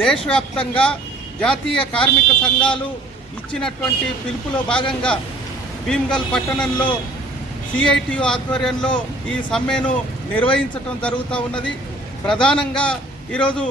దేశవ్యాప్తంగా జాతీయ కార్మిక సంఘాలు ఇచ్చినటువంటి పిలుపులో భాగంగా భీమ్గల్ పట్టణంలో సిఐటియు ఆధ్వర్యంలో ఈ సమ్మెను నిర్వహించడం జరుగుతూ ఉన్నది. ప్రధానంగా ఈరోజు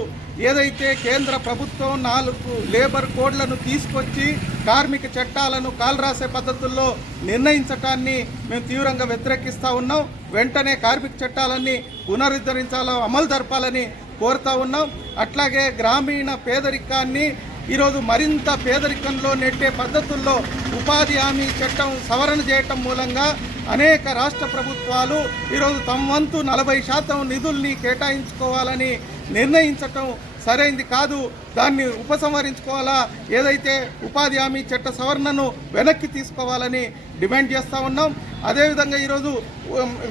ఏదైతే కేంద్ర ప్రభుత్వం 4 లేబర్ కోడ్లను తీసుకొచ్చి కార్మిక చట్టాలను కాలరాసే పద్ధతుల్లో నిర్ణయించటాన్ని మేము తీవ్రంగా వ్యతిరేకిస్తూ ఉన్నాం. వెంటనే కార్మిక చట్టాలన్నీ పునరుద్ధరించాలో అమలు జరపాలని కోరుతూ ఉన్నాం. అట్లాగే గ్రామీణ పేదరికాన్ని ఈరోజు మరింత పేదరికంలో నెట్టే పద్ధతుల్లో ఉపాధి హామీ చట్టం సవరణ చేయటం మూలంగా అనేక రాష్ట్ర ప్రభుత్వాలు ఈరోజు తమ వంతు 40% నిధుల్ని కేటాయించుకోవాలని నిర్ణయించటం సరైంది కాదు. దాన్ని ఉపసంహరించుకోవాలా, ఏదైతే ఉపాధి హామీ చట్ట సవరణను వెనక్కి తీసుకోవాలని డిమాండ్ చేస్తూ ఉన్నాం. అదేవిధంగా ఈరోజు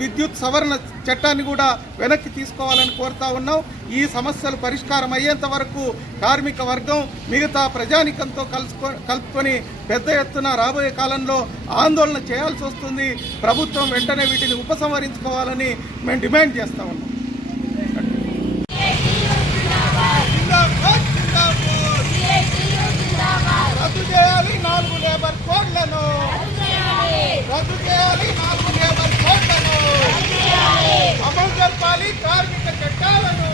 విద్యుత్ సవరణ చట్టాన్ని కూడా వెనక్కి తీసుకోవాలని కోరుతూ ఉన్నాం. ఈ సమస్యలు పరిష్కారం అయ్యేంత వరకు కార్మిక వర్గం మిగతా ప్రజానికంతో కలుపుకొని పెద్ద ఎత్తున రాబోయే కాలంలో ఆందోళన చేయాల్సి వస్తుంది. ప్రభుత్వం వెంటనే వీటిని ఉపసంహరించుకోవాలని మేము డిమాండ్ చేస్తూ ఉన్నాం. రద్దు చేయాలి 4 లేబర్ కోడ్లను, రద్దు చేయాలి 4 లేబర్ కోడ్లను, అమలు జరపాలి కార్మిక చట్టాలను,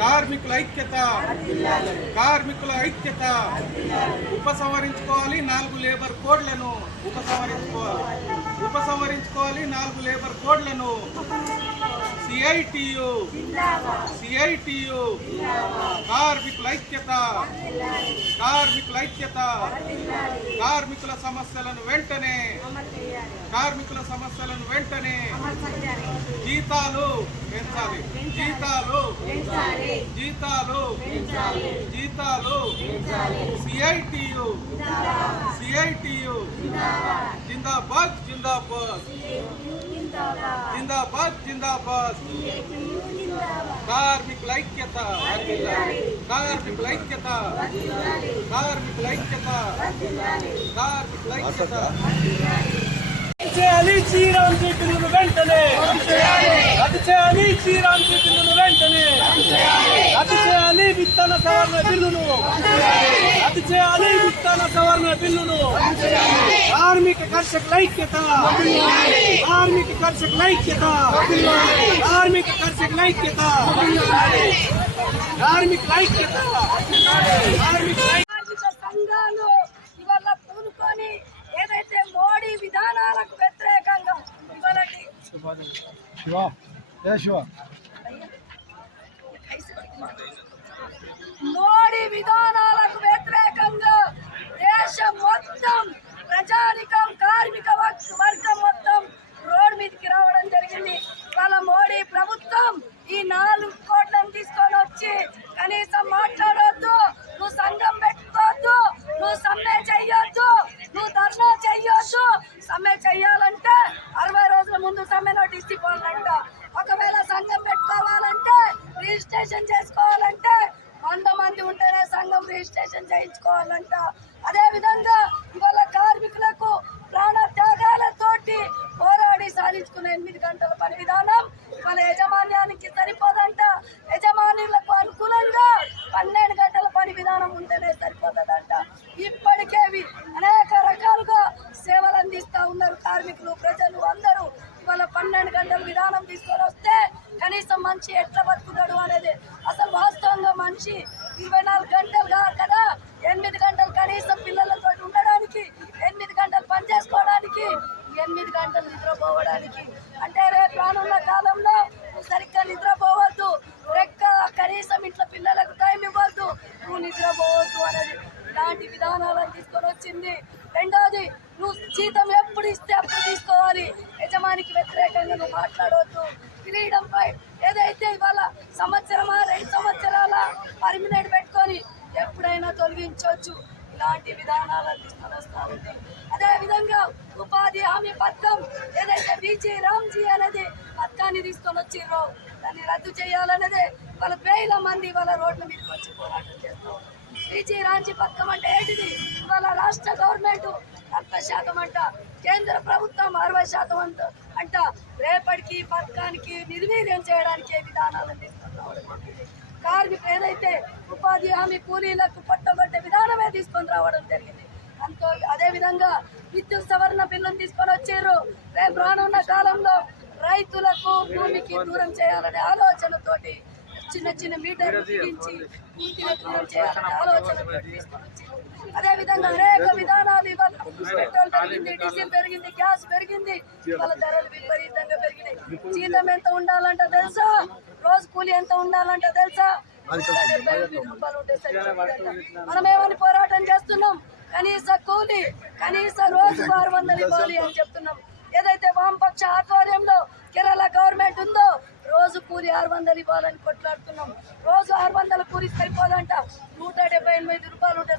కార్మికుల ఐక్యత, కార్మికుల ఐక్యత. ఉపసంహరించుకోవాలి 4 లేబర్ కోడ్లను, ఉపసంహరించుకోవాలి 4 లేబర్ కోడ్లను. సిఐటియు కార్మికుల ఐక్యత, కార్మికుల ఐక్యత. కార్మికుల సమస్యలను వెంటనే, కార్మికుల సమస్యలను వెంటనే జీతాలు పెంచాలి, జీతాలు జీతాలు జీతాలు. సిఐటియు జిందాబాద్ జిందాబాద్ జిందాబాద్ జిందాబాద్. కార్మికుల ఐక్యత, కార్మికుల ఐక్యత, కార్మికుల ఐక్యత, కార్మికుల ఐక్యత. చేయాలి శ్రీరామ్ బిల్లును వెంటనే, రద్దు చేయాలి శ్రీరామ్ బిల్లును వెంటనే, రద్దు చేయాలి విత్తన సవరణ బిల్లును, రద్దు చేయాలి విత్తన సవరణ బిల్లును. కార్మిక కర్షకుల ఐక్యత, కార్మిక కర్షకుల ఐక్యత, కార్మిక కర్షకుల ఐక్యత, కార్మికుల ఐక్యత, కార్మికుల సంఘాలు ఇవాళ పూనుకొని ఏదైతే మోడీ విధానాలకు వ్యతిరేకంగా మోడీ విధానాలకు వ్యతిరేకంగా దేశం మొత్తం ప్రజానికం కార్మిక వర్గం మొత్తం రోడ్ మీదకి రావడం జరిగింది. వాళ్ళ మోడీ ప్రభుత్వం ఈ 4 కోట్లను తీసుకొని వచ్చి కనీసం మాట్లాడొద్దు, నువ్వు సంఘం పెట్టుకోవద్దు, నువ్వు సమ్మె సరిపోదంట. అదే విధంగా ఇవాళ కార్మికులకు ప్రాణ త్యాగాలతోటి పోరాడి సాధించుకున్న 8 గంటల పని విధానం ఇవాళ యాజమాన్యానికి సరిపోదంట. యజమానులకు అనుకూలంగా 12 గంటల పని విధానం ఉంటేనే సరిపోతుందంట. ఇప్పటికే అనేక రకాలుగా సేవలు అందిస్తూ ఉన్నారు కార్మికులు, ప్రజలు అందరూ. ఇవాళ 12 గంటల విధానం తీసుకొని వస్తే కనీసం మనిషి ఎట్లా బతుకుతాడు అనేది అసలు వాస్తవంగా మనిషి 24 గంటలు కాదు కదా, 8 గంటలు కనీసం పిల్లలతో ఉండడానికి, 8 గంటలు పని చేసుకోవడానికి, 8 గంటలు నిద్రపోవడానికి. అంటే రేపు రానున్న కాలంలో నువ్వు సరిగ్గా నిద్రపోవద్దు, రెక్క కనీసం ఇంట్లో పిల్లలకు టైం ఇవ్వద్దు, నువ్వు నిద్రపోవద్దు అనేది ఇలాంటి విధానాలను తీసుకొని వచ్చింది. రెండోది, నువ్వు జీతం ఎప్పుడు ఇస్తే అప్పుడు తీసుకోవాలి, యజమానికి వ్యతిరేకంగా నువ్వు మాట్లాడవద్దు. ఫ్రీడమ్ ఫైట్ ఏదైతే ఇవాళ సంవత్సరమా 2 సంవత్సరాల పర్మినెంట్ పెట్టుకొని ఎప్పుడైనా తొలగించవచ్చు, ఇలాంటి విధానాలను తీసుకొని వస్తూ ఉంది. అదేవిధంగా ఉపాధి హామీ పథకం ఏదైతే బీజీ రామ్జీ అనేది పథకాన్ని తీసుకొని వచ్చిర్రో దాన్ని రద్దు చేయాలనేదే వాళ్ళ వేల మంది వాళ్ళ రోడ్ల మీదకి వచ్చి పోరాటం చేస్తాం. బీజీ రామ్జీ పథకం అంటే ఏంటిది? ఇవాళ రాష్ట్ర గవర్నమెంట్ 40% అంట, కేంద్ర ప్రభుత్వం 60% అంట. రేపటికి పథకానికి నిర్వీర్యం చేయడానికి ఏ విధానాలను తీసుకొని కార్మికులు ఏదైతే ఉపాధి హామీ కూలీలకు పట్టగొట్టే విధానమే తీసుకొని రావడం జరిగింది. అదేవిధంగా విద్యుత్ సవరణ బిల్లును తీసుకొని వచ్చారు. రేపు రానున్న కాలంలో రైతులకు భూమికి దూరం చేయాలనే ఆలోచనతోటి చిన్న మీటర్లు బిగించి పూర్తిగా దూరం చేయాలనే ఆలోచనతో తీసుకొని వచ్చారు. అదేవిధంగా అనేక విధానాలు ఇవాళ పెట్రోల్ పెరిగింది, డీజిల్ పెరిగింది, గ్యాస్ పెరిగింది, వాళ్ళ ధరలు విపరీతంగా పెరిగినాయి. జీతం ఎంత ఉండాలంట తెలుసా? రోజు కూలి ఎంత ఉండాలంట తెలుసా? 178 రూపాయలు ఉంటే సరిపోతుందంట. మనం ఏమని పోరాటం చేస్తున్నాం? కనీస కూలి, కనీస రోజు 600 ఇవ్వాలి అని చెప్తున్నాం. ఏదైతే వామపక్ష ఆధ్వర్యంలో కేరళ గవర్నమెంట్ ఉందో రోజు కూలి 600 ఇవ్వాలని కొట్లాడుతున్నాం. రోజు 600 కూలి సరిపోదంట, 178 రూపాయలు ఉంటే